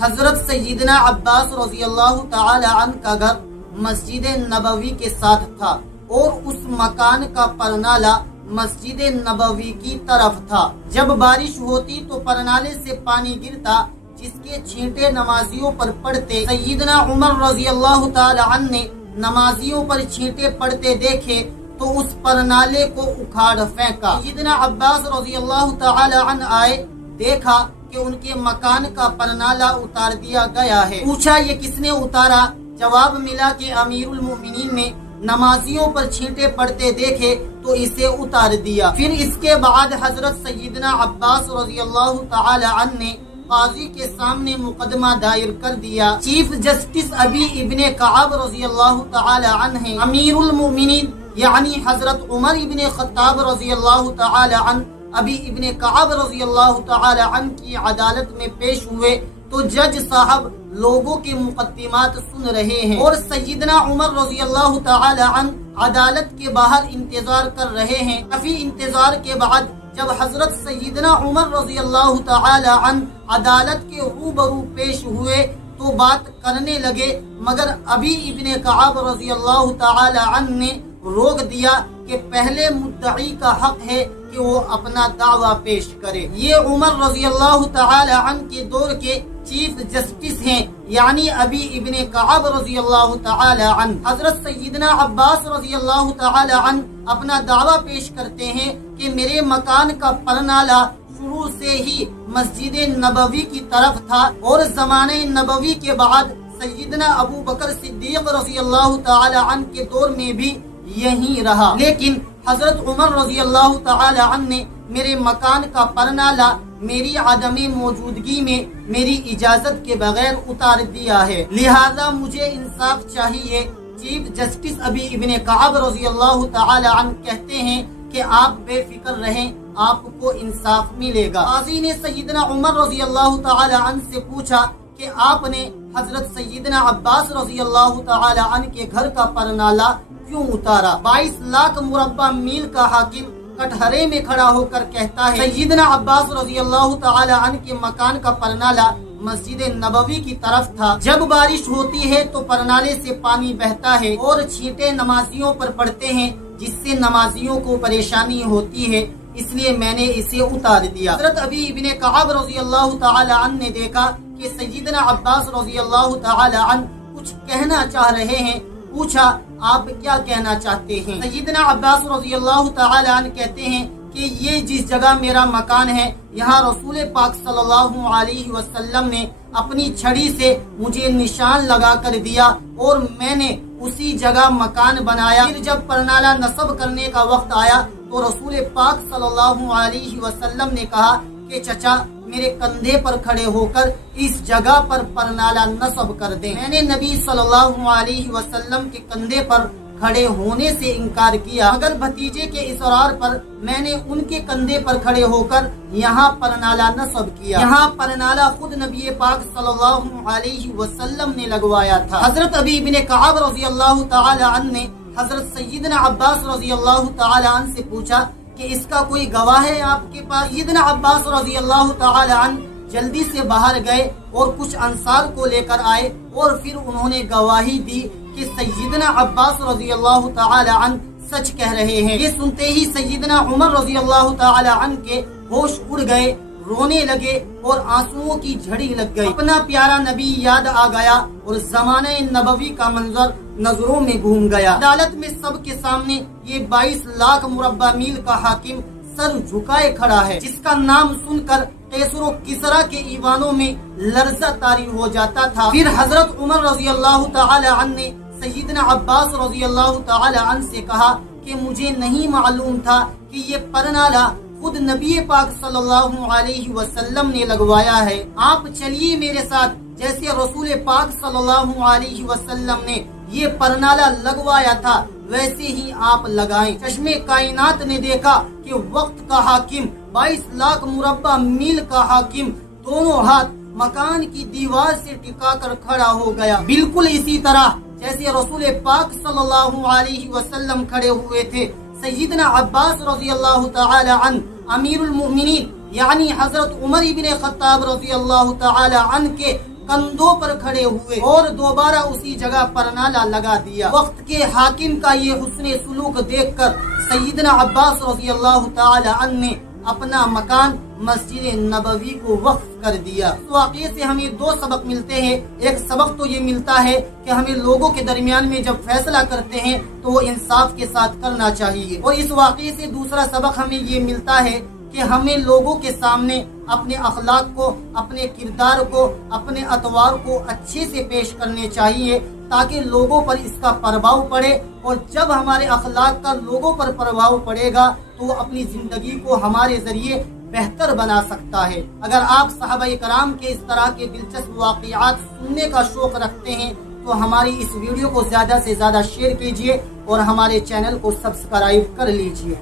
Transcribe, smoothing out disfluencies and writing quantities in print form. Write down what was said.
حضرت سیدنا عباس رضی اللہ تعالی عنہ کا گھر مسجد نبوی کے ساتھ تھا اور اس مکان کا پرنالہ مسجد نبوی کی طرف تھا۔ جب بارش ہوتی تو پرنالے سے پانی گرتا جس کے چھینٹے نمازیوں پر پڑتے۔ سیدنا عمر رضی اللہ تعالی عنہ نے نمازیوں پر چھینٹے پڑتے دیکھے تو اس پرنالے کو اکھاڑ پھینکا۔ سیدنا عباس رضی اللہ تعالی عنہ آئے، دیکھا کہ ان کے مکان کا پرنالہ اتار دیا گیا ہے۔ پوچھا یہ کس نے اتارا؟ جواب ملا کہ امیر المومنین نے نمازیوں پر چھینٹے پڑتے دیکھے تو اسے اتار دیا۔ پھر اس کے بعد حضرت سیدنا عباس رضی اللہ تعالی عنہ نے قاضی کے سامنے مقدمہ دائر کر دیا۔ چیف جسٹس ابی ابن کعب رضی اللہ تعالی عنہ امیر المومنین یعنی حضرت عمر ابن خطاب رضی اللہ تعالی عنہ ابی ابن کعب رضی اللہ تعالی عنہ کی عدالت میں پیش ہوئے تو جج صاحب لوگوں کے مقدمات سن رہے ہیں اور سیدنا عمر رضی اللہ تعالی عنہ عدالت کے باہر انتظار کر رہے ہیں۔ کافی انتظار کے بعد جب حضرت سیدنا عمر رضی اللہ تعالی عنہ عدالت کے روبرو پیش ہوئے تو بات کرنے لگے، مگر ابی ابن کعب رضی اللہ تعالی عنہ نے روک دیا کہ پہلے مدعی کا حق ہے کہ وہ اپنا دعویٰ پیش کرے۔ یہ عمر رضی اللہ تعالی عنہ کے دور کے چیف جسٹس ہیں یعنی ابی ابن کعب رضی اللہ تعالی عنہ۔ حضرت سیدنا عباس رضی اللہ تعالی عنہ اپنا دعویٰ پیش کرتے ہیں کہ میرے مکان کا پرنالہ شروع سے ہی مسجد نبوی کی طرف تھا اور زمانہ نبوی کے بعد سیدنا ابو بکر صدیق رضی اللہ تعالی عنہ کے دور میں بھی یہی رہا، لیکن حضرت عمر رضی اللہ تعالی عنہ نے میرے مکان کا پرنالہ میری عدم موجودگی میں میری اجازت کے بغیر اتار دیا ہے، لہذا مجھے انصاف چاہیے۔ چیف جسٹس ابی ابن کعب رضی اللہ تعالی عنہ کہتے ہیں کہ آپ بے فکر رہیں، آپ کو انصاف ملے گا۔ قاضی نے سیدنا عمر رضی اللہ تعالی عنہ سے پوچھا کہ آپ نے حضرت سیدنا عباس رضی اللہ تعالی عنہ کے گھر کا پرنالہ کیوں اتارا؟ 22 لاکھ مربع میل کا حاکم کٹہرے میں کھڑا ہو کر کہتا ہے سیدنا عباس رضی اللہ تعالی عنہ کے مکان کا پرنالہ مسجد نبوی کی طرف تھا۔ جب بارش ہوتی ہے تو پرنالے سے پانی بہتا ہے اور چھینٹے نمازیوں پر پڑتے ہیں جس سے نمازیوں کو پریشانی ہوتی ہے، اس لیے میں نے اسے اتار دیا۔ حضرت ابی ابن کعب رضی اللہ تعالی عنہ نے دیکھا کہ سیدنا عباس رضی اللہ تعالی عنہ کچھ کہنا چاہ رہے ہیں، پوچھا آپ کیا کہنا چاہتے ہیں؟ سیدنا عباس رضی اللہ تعالی عنہ کہتے ہیں کہ یہ جس جگہ میرا مکان ہے یہاں رسول پاک صلی اللہ علیہ وسلم نے اپنی چھڑی سے مجھے نشان لگا کر دیا اور میں نے اسی جگہ مکان بنایا۔ پھر جب پرنالہ نصب کرنے کا وقت آیا تو رسول پاک صلی اللہ علیہ وسلم نے کہا کہ چچا میرے کندھے پر کھڑے ہو کر اس جگہ پر پرنالہ نصب کر دیں۔ میں نے نبی صلی اللہ علیہ وسلم کے کندھے پر کھڑے ہونے سے انکار کیا، مگر بھتیجے کے اصرار پر میں نے ان کے کندھے پر کھڑے ہو کر یہاں پرنالہ نصب کیا۔ یہاں پرنالہ خود نبی پاک صلی اللہ علیہ وسلم نے لگوایا تھا۔ حضرت ابی بن کعب رضی اللہ تعالی عنہ نے حضرت سیدنا عباس رضی اللہ تعالی عنہ سے پوچھا کہ اس کا کوئی گواہ ہے آپ کے پاس؟ سیدنا عباس رضی اللہ تعالی عنہ جلدی سے باہر گئے اور کچھ انصار کو لے کر آئے اور پھر انہوں نے گواہی دی کہ سیدنا عباس رضی اللہ تعالی عنہ سچ کہہ رہے ہیں۔ یہ سنتے ہی سیدنا عمر رضی اللہ تعالی عنہ کے ہوش اڑ گئے، رونے لگے اور آنسوؤں کی جھڑی لگ گئی۔ اپنا پیارا نبی یاد آ گیا اور زمانہ نبوی کا منظر نظروں میں گھوم گیا۔ عدالت میں سب کے سامنے یہ 22 لاکھ مربع میل کا حاکم سر جھکائے کھڑا ہے، جس کا نام سن کر قیصر و کسریٰ کے ایوانوں میں لرزہ طاری ہو جاتا تھا۔ پھر حضرت عمر رضی اللہ تعالی عنہ نے سیدنا عباس رضی اللہ تعالی عنہ سے کہا کہ مجھے نہیں معلوم تھا کہ یہ پرنالہ خود نبی پاک صلی اللہ علیہ وسلم نے لگوایا ہے، آپ چلیے میرے ساتھ، جیسے رسول پاک صلی اللہ علیہ وسلم نے یہ پرنالہ لگوایا تھا ویسے ہی آپ لگائیں۔ چشم کائنات نے دیکھا کہ وقت کا حاکم 22 لاکھ مربع میل کا حاکم دونوں ہاتھ مکان کی دیوار سے ٹکا کر کھڑا ہو گیا، بالکل اسی طرح جیسے رسول پاک صلی اللہ علیہ وسلم کھڑے ہوئے تھے۔ سیدنا عباس رضی اللہ تعالی عنہ امیر المؤمنین یعنی حضرت عمر ابن خطاب رضی اللہ تعالی عنہ کے کندھوں پر کھڑے ہوئے اور دوبارہ اسی جگہ پر نالا لگا دیا۔ وقت کے حاکم کا یہ حسن سلوک دیکھ کر سیدنا عباس رضی اللہ تعالی عنہ نے اپنا مکان مسجد نبوی کو وقف کر دیا۔ اس واقعے سے ہمیں دو سبق ملتے ہیں۔ ایک سبق تو یہ ملتا ہے کہ ہمیں لوگوں کے درمیان میں جب فیصلہ کرتے ہیں تو وہ انصاف کے ساتھ کرنا چاہیے، اور اس واقعے سے دوسرا سبق ہمیں یہ ملتا ہے کہ ہمیں لوگوں کے سامنے اپنے اخلاق کو، اپنے کردار کو، اپنے اطوار کو اچھے سے پیش کرنے چاہیے تاکہ لوگوں پر اس کا پربھاؤ پڑے، اور جب ہمارے اخلاق کا لوگوں پر پربھاؤ پڑے گا تو وہ اپنی زندگی کو ہمارے ذریعے بہتر بنا سکتا ہے۔ اگر آپ صحابہ کرام کے اس طرح کے دلچسپ واقعات سننے کا شوق رکھتے ہیں تو ہماری اس ویڈیو کو زیادہ سے زیادہ شیئر کیجیے اور ہمارے چینل کو سبسکرائب کر لیجیے۔